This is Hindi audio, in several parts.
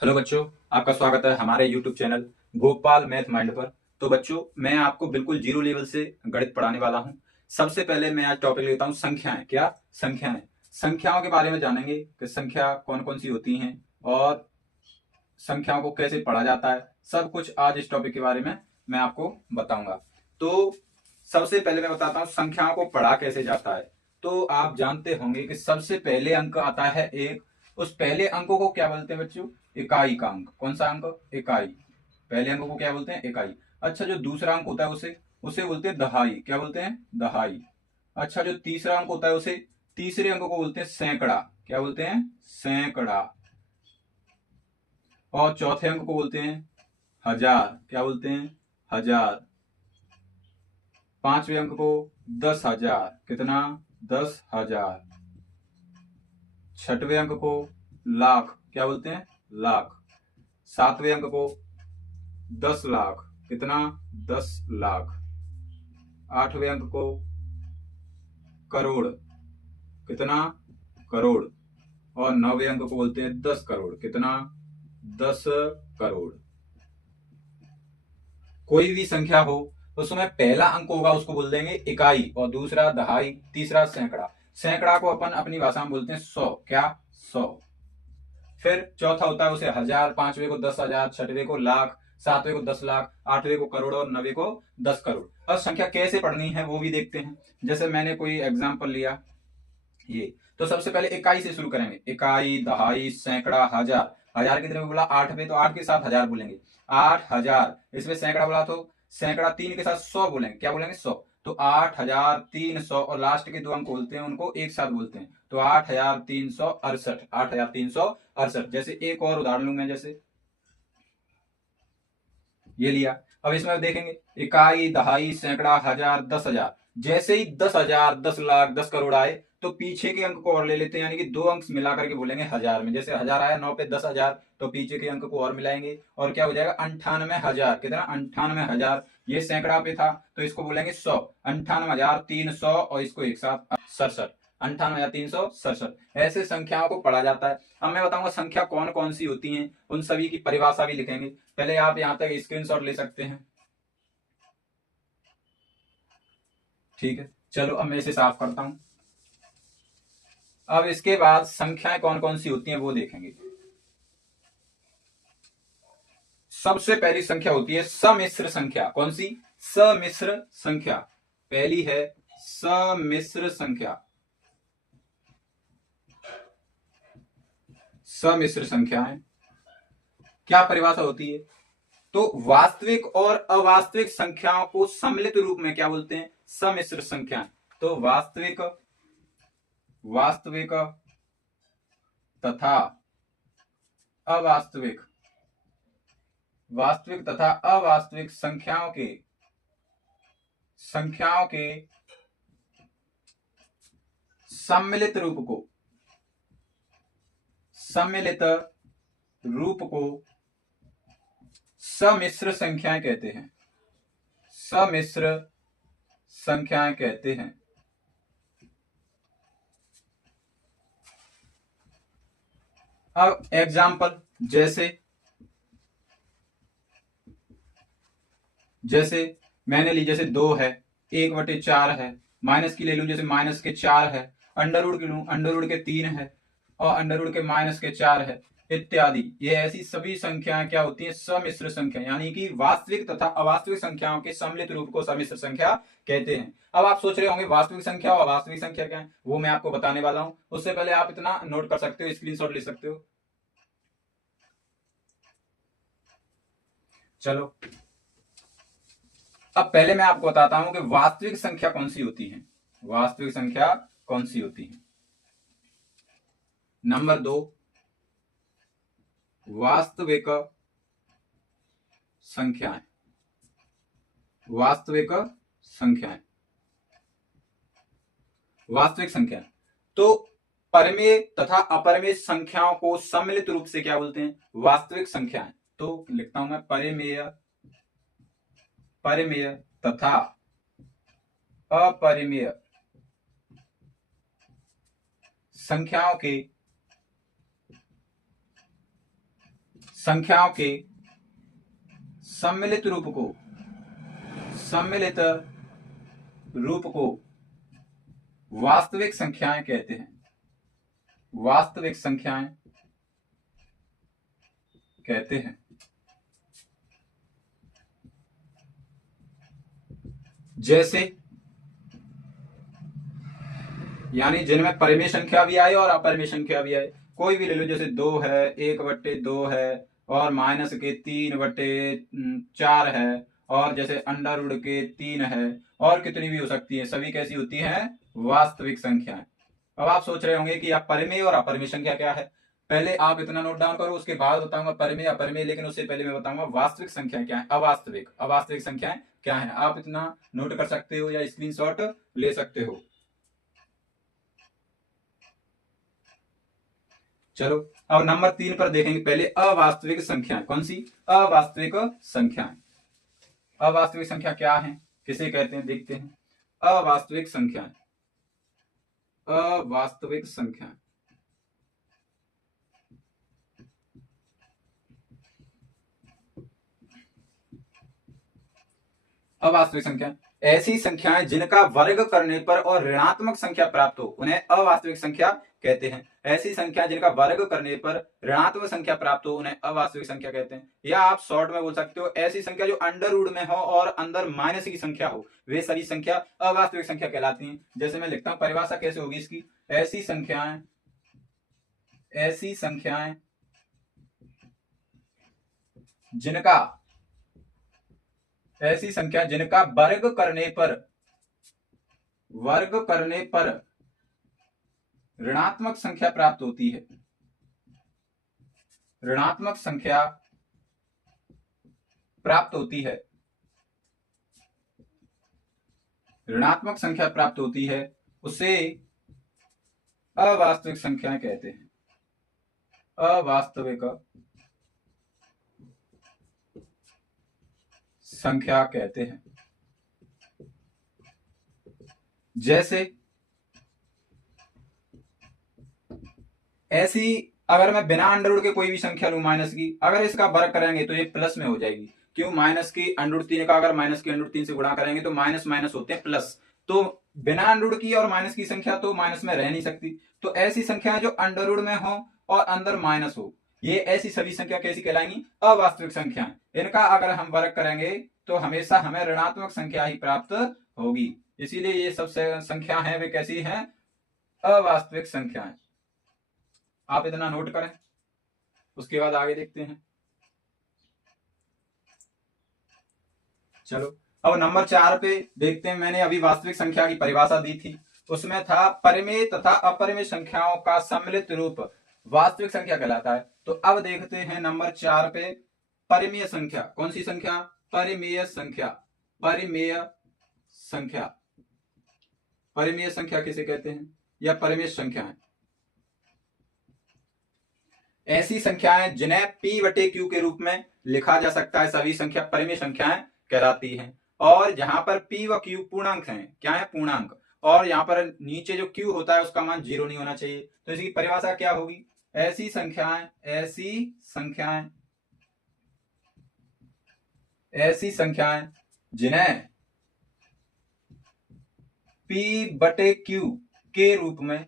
हेलो बच्चों, आपका स्वागत है हमारे YouTube channel Bhopal math mind पर। तो बच्चों, मैं आपको बिल्कुल जीरो लेवल से गणित पढ़ाने वाला हूं। सबसे पहले मैं आज टॉपिक लेता हूं संख्याएं। क्या संख्याएं? संख्याओं के बारे में जानेंगे कि संख्या कौन कौन सी होती हैं और संख्याओं को कैसे पढ़ा जाता है। सब कुछ आज इस टॉपिक के बारे में मैं आपको बताऊंगा। तो सबसे पहले मैं बताता हूं संख्याओं को पढ़ा कैसे जाता है। तो आप जानते होंगे कि सबसे पहले अंक आता है एक। उस पहले अंकों को क्या बोलते हैं बच्चों? इकाई का अंक। कौन सा अंक? इकाई। पहले अंक को क्या बोलते हैं? इकाई। अच्छा, जो दूसरा अंक होता है उसे उसे बोलते हैं दहाई। क्या बोलते हैं? दहाई। अच्छा, जो तीसरा अंक होता है उसे तीसरे अंक को बोलते हैं सैकड़ा। क्या बोलते हैं? सैकड़ा। और चौथे अंक को बोलते हैं हजार। क्या बोलते हैं? हजार। पांचवें अंक को 10,000। कितना? 10,000। छठवें अंक को लाख। क्या बोलते हैं? लाख। सातवें अंक को 10 लाख। कितना? 10 लाख। आठवें अंक को करोड़। कितना? करोड़। और नौवें अंक को बोलते हैं 10 करोड़। कितना? 10 करोड़। कोई भी संख्या हो उसमें पहला अंक होगा उसको बोल देंगे इकाई, और दूसरा दहाई, तीसरा सैकड़ा। सैकड़ा को अपन अपनी भाषा में बोलते हैं 100। क्या? 100। फिर चौथा होता है उसे हजार, पांचवे को 10,000, छठवें को लाख, सातवें को 10 लाख, आठवें को करोड़ और नवे को 10 करोड़। अब संख्या कैसे पढ़नी है वो भी देखते हैं। जैसे मैंने कोई एग्जाम्पल लिया ये, तो सबसे पहले इकाई से शुरू करेंगे। इकाई, दहाई, सैकड़ा, हजार। हजार की तरफ बोला 8 पे तो 8 के साथ हजार बोलेंगे। 8,000। इसमें सैकड़ा बोला तो सैकड़ा 3 के साथ 100 बोलेंगे। क्या बोलेंगे? 100। तो 8,300 और लास्ट के दो अंक बोलते हैं उनको एक साथ बोलते हैं। तो 8,368। 8,368। जैसे एक और उदाहरण लूंगा, जैसे ये लिया। अब इसमें देखेंगे इकाई, दहाई, सैकड़ा, हजार, 10,000। जैसे ही 10,000, 10 लाख, 10 करोड़ आए तो पीछे के अंक को और ले लेते हैं, यानी कि दो अंक मिला करके बोलेंगे हजार में। जैसे हजार आया 9 पे 10,000, तो पीछे के अंक को और मिलाएंगे और क्या हो जाएगा? 98,000। कितना? 98,000। ये सैकड़ा पे था तो इसको बोलेंगे 100। 98,300 और इसको एक साथ 67। 98,367। ऐसे संख्याओं को पढ़ा जाता है। अब मैं बताऊंगा संख्या कौन कौन सी होती हैं, उन सभी की परिभाषा भी लिखेंगे। पहले आप यहां तक स्क्रीनशॉट ले सकते हैं। ठीक है, चलो अब मैं इसे साफ करता हूं। अब इसके बाद संख्याएं कौन कौन सी होती हैं वो देखेंगे। सबसे पहली संख्या होती है सम्मिश्र संख्या। कौन सी? सम्मिश्र संख्या। पहली है सम्मिश्र संख्या। सम्मिश्र संख्या है। क्या परिभाषा होती है? तो वास्तविक और अवास्तविक संख्याओं को सम्मिलित रूप में क्या बोलते हैं? सम्मिश्र संख्या। तो वास्तविक वास्तविक तथा अवास्तविक वास्तविक तथा अवास्तविक संख्याओं के सम्मिलित रूप को सम्मिश्र संख्याएं कहते हैं। सम्मिश्र संख्याएं कहते हैं। अब एग्जाम्पल, जैसे जैसे मैंने ली, जैसे 2 है, 1/4 है। माइनस की ले लूं, जैसे माइनस के 4 है। अंडर रूट की लूं, अंडर रूट के 3 है। और अंडर रूट के माइनस के 4 है, इत्यादि। ये ऐसी सभी संख्याएं क्या होती हैं? सम्मिश्र संख्या, यानी कि वास्तविक तथा अवास्तविक संख्याओं के सम्मिलित रूप को सम्मिश्र संख्या कहते हैं। अब आप सोच रहे होंगे वास्तविक संख्या और अवास्तविक संख्या क्या है, वो मैं आपको बताने वाला हूं। उससे पहले आप इतना नोट कर सकते हो, स्क्रीनशॉट ले सकते हो। चलो, अब पहले मैं आपको बताता हूं कि वास्तविक संख्या कौन सी होती है। वास्तविक संख्या कौन सी होती है? नंबर 2, वास्तविक संख्याएं। वास्तविक संख्याएं। वास्तविक संख्या। तो परमेय तथा अपरमेय संख्याओं को सम्मिलित रूप से क्या बोलते हैं? वास्तविक संख्याएं। तो लिखता हूं मैं परिमेय परिमेय तथा अपरिमेय संख्याओं के संख्याओं के सम्मिलित रूप को वास्तविक संख्याएं कहते हैं। वास्तविक संख्याएं कहते हैं। जैसे यानी जिनमें परिमेय संख्या भी आए और अपरिमेय संख्या भी आए, कोई भी ले लो, जैसे 2 है, 1/2 है, और माइनस के 3/4 है, और जैसे अंडर रूट के 3 है, और कितनी भी हो सकती है, सभी कैसी होती हैं? वास्तविक संख्याएं। अब आप सोच रहे होंगे कि आप परिमेय और अपरिमेय संख्या क्या है। पहले आप इतना नोट डाउन करो, उसके बाद बताऊंगा परिमेय अपरिमेय, लेकिन उससे पहले मैं बताऊंगा वास्तविक संख्याएं क्या है, अवास्तविक संख्याएं क्या है। आप इतना नोट कर सकते हो या स्क्रीनशॉट ले सकते हो। चलो अब नंबर 3 पर देखेंगे पहले अवास्तविक संख्याएं। कौन सी? अवास्तविक संख्याएं। अवास्तविक संख्या क्या है, किसे कहते हैं, देखते हैं। अवास्तविक संख्याएं, अवास्तविक संख्याएं अवास्तविक संख्या ऐसी संख्याएं जिनका वर्ग करने पर और ऋणात्मक संख्या प्राप्त हो, उन्हें अवास्तविक संख्या कहते हैं। ऐसी संख्या जिनका वर्ग करने पर ऋणात्मक संख्या प्राप्त हो, उन्हें अवास्तविक संख्या कहते हैं। या आप शॉर्ट में बोल सकते हो, ऐसी संख्या जो अंडर रूट में हो और अंदर माइनस की संख्या हो, वे सभी संख्या अवास्तविक संख्या कहलाती हैं। जैसे मैं लिखता हूं, परिभाषा कैसे होगी इसकी? ऐसी संख्याएं जिनका वर्ग करने पर ऋणात्मक संख्या प्राप्त होती है। ऋणात्मक संख्या प्राप्त होती है, उसे अवास्तविक संख्याएं कहते हैं। अवास्तविक संख्या कहते हैं। जैसे ऐसी अगर मैं बिना अंडर रूट के कोई भी संख्या लूं माइनस की, अगर इसका वर्ग करेंगे तो ये प्लस में हो जाएगी। क्यों? माइनस की अंडर रूट 3 का अगर माइनस की अंडर रूट 3 से गुणा करेंगे तो माइनस माइनस होते हैं प्लस। तो बिना अंडर रूट की और माइनस की संख्या तो माइनस में रह नहीं सकती। तो ऐसी संख्या जो अंडर रूट में हो और अंदर माइनस हो, ये ऐसी सभी संख्या कैसी कहलाएंगी? अवास्तविक संख्या। इनका अगर हम वर्ग करेंगे तो हमेशा हमें ऋणात्मक संख्या ही प्राप्त होगी। इसीलिए ये सब संख्या है वे कैसी हैं? अवास्तविक संख्याएं। आप इतना नोट करें, उसके बाद आगे देखते हैं। चलो अब नंबर 4 पे देखते हैं। मैंने अभी वास्तविक संख्या की परिभाषा दी थी, उसमें था परिमेय तथा अपरिमेय संख्याओं का सम्मिलित रूप वास्तविक संख्या कहलाता है। तो अब देखते हैं नंबर 4 पे परिमेय संख्या। कौन सी संख्या? परिमेय संख्या। परिमेय संख्या किसे कहते हैं? या परिमेय संख्याएं ऐसी संख्याएं जिन्हें p/q के रूप में लिखा जा सकता है, सभी संख्या परिमेय संख्याएं कहलाती हैं। और जहां पर p व q पूर्णांक हैं, क्या है? पूर्णांक। और यहाँ पर नीचे जो q होता है उसका मान 0 नहीं होना चाहिए। तो इसकी परिभाषा क्या होगी? ऐसी संख्याएं जिन्हें p/q के रूप में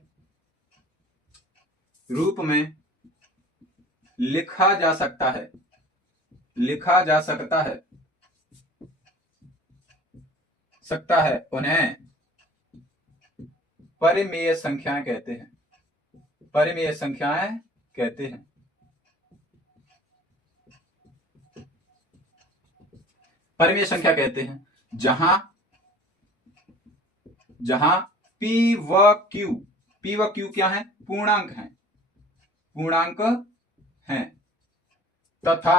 लिखा जा सकता है, उन्हें परिमेय संख्याएं कहते हैं। परिमेय संख्याएं कहते हैं। परिमेय संख्या कहते हैं जहां p व q क्या है? पूर्णांक हैं तथा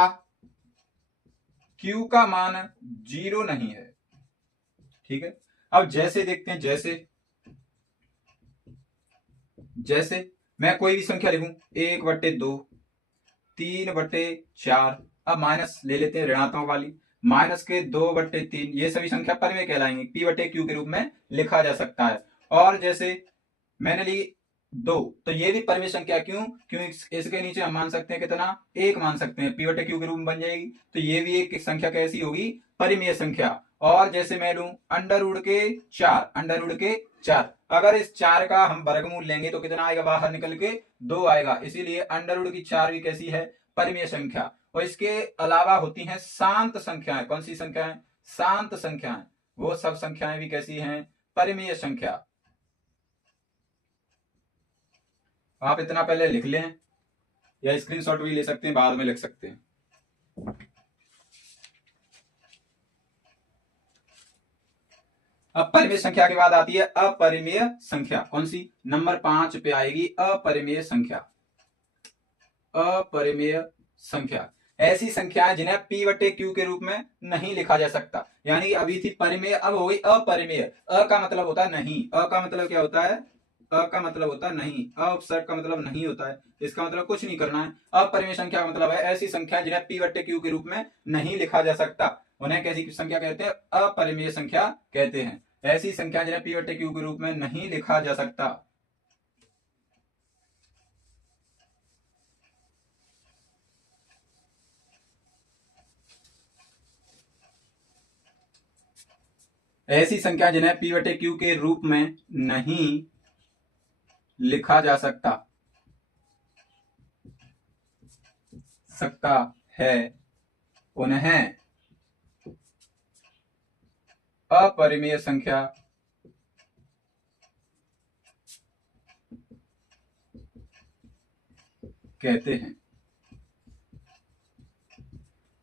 q का मान 0 नहीं है। ठीक है। अब जैसे देखते हैं, जैसे मैं कोई भी संख्या लिखूं, 1/2, 3/4, अब माइनस ले लेते हैं ऋणात्मक वाली, माइनस के 2/3, ये सभी संख्या परिमेय कहलाएंगी, p/q के रूप में लिखा जा सकता है। और जैसे मैंने ली 2। तो ये भी परिमेय संख्या, क्यों? क्यों इसके नीचे हम मान सकते हैं कितना, 1 मान सकते हैं, p/q के रूप में बन जाएगी। तो ये भी एक संख्या कैसी होगी, परिमेय संख्या। और जैसे मैं लूं √4, √4, अगर इस 4 का हम वर्गमूल लेंगे तो कितना आएगा, बाहर निकल के 2 आएगा। इसीलिए √4 भी कैसी है, परिमेय संख्या। और इसके अलावा होती हैं शांत संख्याएं। कौन सी संख्याएं, शांत संख्याएं। वो सब संख्याएं भी कैसी हैं, परिमेय संख्या। आप इतना पहले लिख लें, या स्क्रीनशॉट भी ले सकते हैं, बाद में लिख सकते हैं। अब परिमेय संख्या के बाद आती है अपरिमेय संख्या। कौन सी, नंबर 5 पे आएगी अपरिमेय संख्या। अपरिमेय संख्या ऐसी संख्याएं जिन्हें p/q के रूप में नहीं लिखा जा सकता। यानी अभी थी परिमेय, अब हो गई अपरिमेय। अ का मतलब होता है नहीं, अ का मतलब क्या होता है, अ का मतलब होता है नहीं, अपसर्ग का मतलब नहीं होता है। इसका मतलब कुछ नहीं करना है। अपरिमेय संख्या का मतलब है ऐसी संख्या जिन्हें p/q के रूप में नहीं लिखा जा सकता, उन्हें कैसी संख्या कहते हैं, अपरिमेय संख्या कहते हैं। ऐसी संख्या जिन्हें p/q के रूप में नहीं लिखा जा सकता। ऐसी संख्या जिन्हें p/q के रूप में नहीं लिखा जा सकता है, उन्हें अपरिमेय संख्या कहते हैं।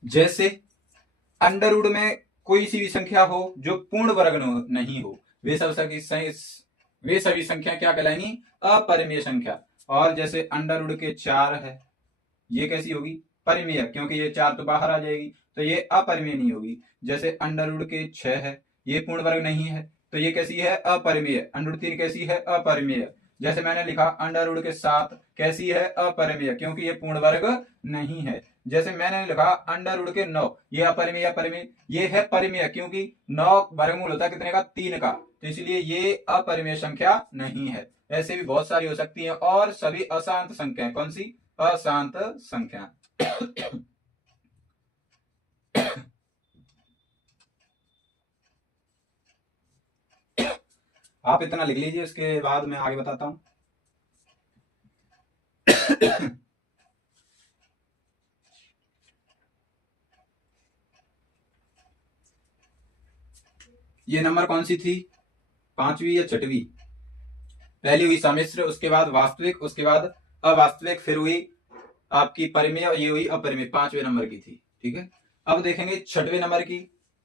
जैसे अंडर में कोई सी भी संख्या हो जो पूर्ण वर्ग नहीं हो, वे सभी संख्या क्या कहलाएंगी, अपरिमेय संख्या। और जैसे √4 है, ये कैसी होगी, परिमेय, क्योंकि ये 4 तो बाहर आ जाएगी, तो ये अपरिमेय नहीं होगी। जैसे √6 है, ये पूर्ण वर्ग नहीं है, तो ये कैसी है, अपरिमेय। √3 कैसी है, अपरिमेय। जैसे मैंने लिखा √7 कैसी है, अपरिमेय, क्योंकि ये पूर्ण वर्ग नहीं है। जैसे मैंने लिखा √9, ये अपरिमेय, अपरिमेय, ये है परिमेय, क्योंकि 9 वर्गमूल होता है कितने का, 3 का, तो इसलिए ये अपरिमेय संख्या नहीं है। ऐसे भी बहुत सारी हो सकती है। और सभी अशांत संख्या, कौन सी, अशांत संख्या। आप इतना लिख लीजिए, उसके बाद मैं आगे बताता हूं। ये नंबर कौन सी थी, 5वीं या 6वीं? पहली हुई सम्मिश्र, उसके बाद वास्तविक, उसके बाद अवास्तविक, फिर हुई आपकी परिमेय, और ये हुई अपरिमेय, 5वें नंबर की थी। ठीक है, अब देखेंगे 6वें नंबर की।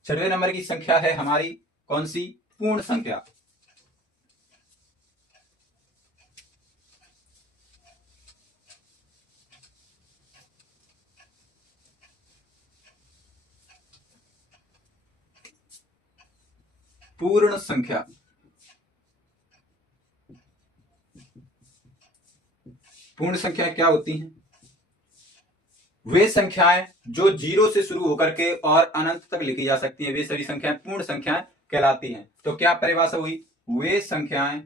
6वें नंबर की संख्या है हमारी कौन सी, पूर्ण संख्या। पूर्ण संख्या। पूर्ण संख्या क्या होती हैं, वे संख्याएं जो 0 से शुरू होकर के और अनंत तक लिखी जा सकती हैं, वे सभी संख्याएं पूर्ण संख्याएं कहलाती हैं। तो क्या परिभाषा हुई, वे संख्याएं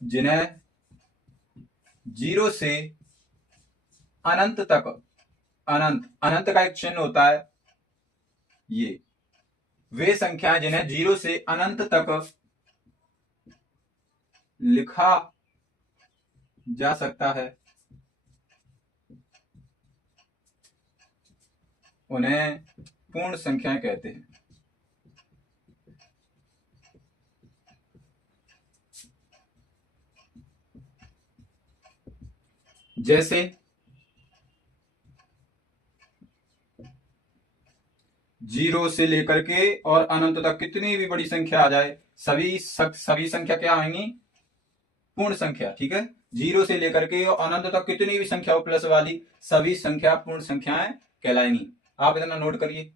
जिन्हें 0 से अनंत तक, अनंत का एक चिन्ह होता है, ये वे संख्याएं जिन्हें 0 से अनंत तक लिखा जा सकता है, उन्हें पूर्ण संख्याएं कहते हैं। जैसे 0 से लेकर के और अनंत तक कितनी भी बड़ी संख्या आ जाए, सभी संख्या क्या आएंगी, पूर्ण संख्या। ठीक है, 0 से लेकर के और अनंत तक कितनी भी संख्या हो प्लस वाली, सभी संख्या पूर्ण संख्याएं कहलाएंगी। आप इतना नोट करिए।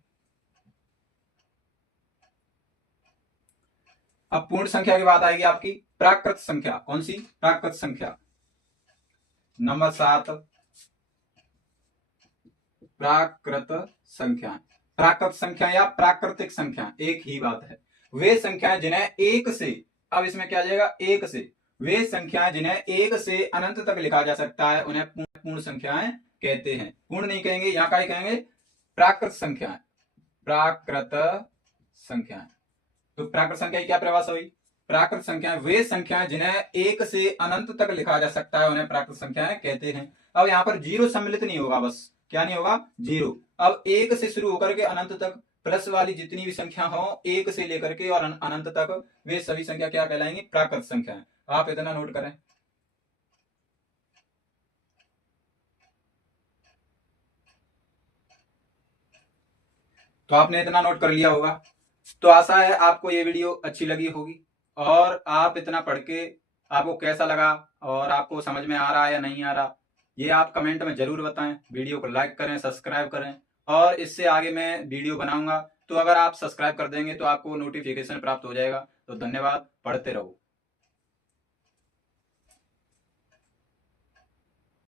अब पूर्ण संख्या की बात आएगी आपकी प्राकृत संख्या। कौन सी, प्राकृत संख्या। नंबर 7 प्राकृत संख्या। प्राकृत संख्या या प्राकृतिक संख्या एक ही बात है। वे संख्याएं जिन्हें एक से, अब इसमें क्या आ जाएगा, एक से, वे संख्याएं जिन्हें एक से अनंत तक लिखा जा सकता है उन्हें पूर्ण संख्याएं कहते हैं। पूर्ण नहीं कहेंगे, यहां का कहेंगे प्राकृत संख्याएं, प्राकृत संख्याएं। तो प्राकृत संख्या की क्या परिभाषा हुई, प्राकृत संख्याएं वे संख्याएं जिन्हें एक से अनंत तक लिखा जा सकता है उन्हें प्राकृत संख्याएं कहते हैं। अब यहाँ पर जीरो सम्मिलित नहीं होगा, बस क्या नहीं होगा, जीरो। अब एक से शुरू होकर के अनंत तक प्लस वाली जितनी भी संख्या हो एक से लेकर के और अनंत तक, वे सभी संख्या क्या कहलाएंगी, प्राकृत संख्याएं। आप इतना नोट करें। तो आपने इतना नोट कर लिया होगा। तो आशा है आपको ये वीडियो अच्छी लगी होगी और आप इतना पढ़ के आपको कैसा लगा और आपको समझ में आ रहा है या नहीं आ रहा, ये आप कमेंट में जरूर बताएं। वीडियो को लाइक करें, सब्सक्राइब करें और इससे आगे मैं वीडियो बनाऊंगा तो अगर आप सब्सक्राइब कर देंगे तो आपको नोटिफिकेशन प्राप्त हो जाएगा। तो धन्यवाद, पढ़ते रहो।